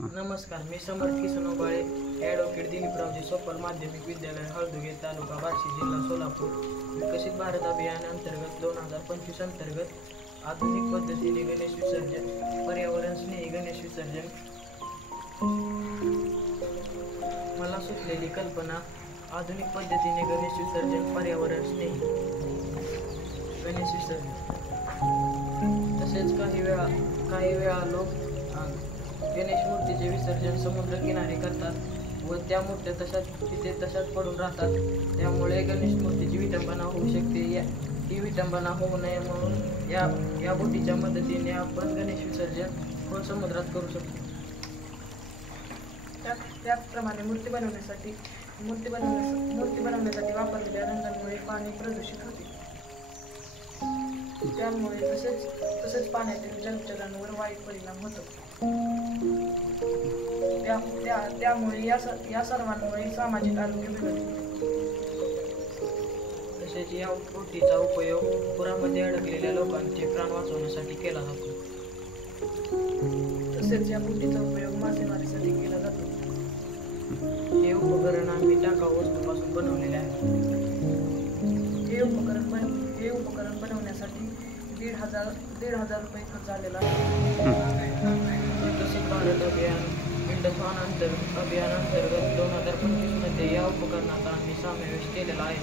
नमस्कार, मी समर्थ किसनोबाळे, ॲडव्होकेट दिलीपरावजी सोपल माध्यमिक विद्यालय, हळदुगे, तालुका बार्शी, जिल्हा सोलापूर. विकसित भारत अभियान अंतर्गत 2025 अंतर्गत आधुनिक पद्धतीने गणेश विसर्जन, पर्यावरण स्नेही गणेश विसर्जन. मला सुचलेली कल्पना आधुनिक पद्धतीने गणेश विसर्जन, पर्यावरण स्नेही गणेश विसर्जन. तसेच काही वेळा लोक गणेश मूर्तीचे विसर्जन समुद्रकिनारी करतात व त्या मूर्त्या तशाच पडून राहतात. त्यामुळे गणेश मूर्तीची विटंबना होऊ शकते. ही विटंबना होऊ नये म्हणून या बोटीच्या मदतीने आपण गणेश विसर्जन खोल समुद्रात करू शकतो. त्याचप्रमाणे मूर्ती बनवण्यासाठी वापरलेल्या रंगांमुळे पाणी प्रदूषित होते. त्यामुळे तसेच पाण्यातील जलचरांवर वाईट परिणाम होतो. त्यामुळे या सर्वांमुळे सामाजिक आरोग्य बिघडते. तसेच या बोटीचा उपयोग पुरामध्ये अडकलेल्या लोकांचे प्राण वाचवण्यासाठी केला जातो. तसेच या बोटीचा उपयोग मासेमारीसाठी केला जातो. हे उपकरण आम्ही टाकाऊ वस्तूपासून बनवलेले आहे. हे उपकरण बनवण्यासाठी 1,500 रुपये खर्च आलेला आहे. विकसित भारत अभियान अंतर्गत 2025 मध्ये या उपकरणाचा आम्ही समावेश केलेला आहे.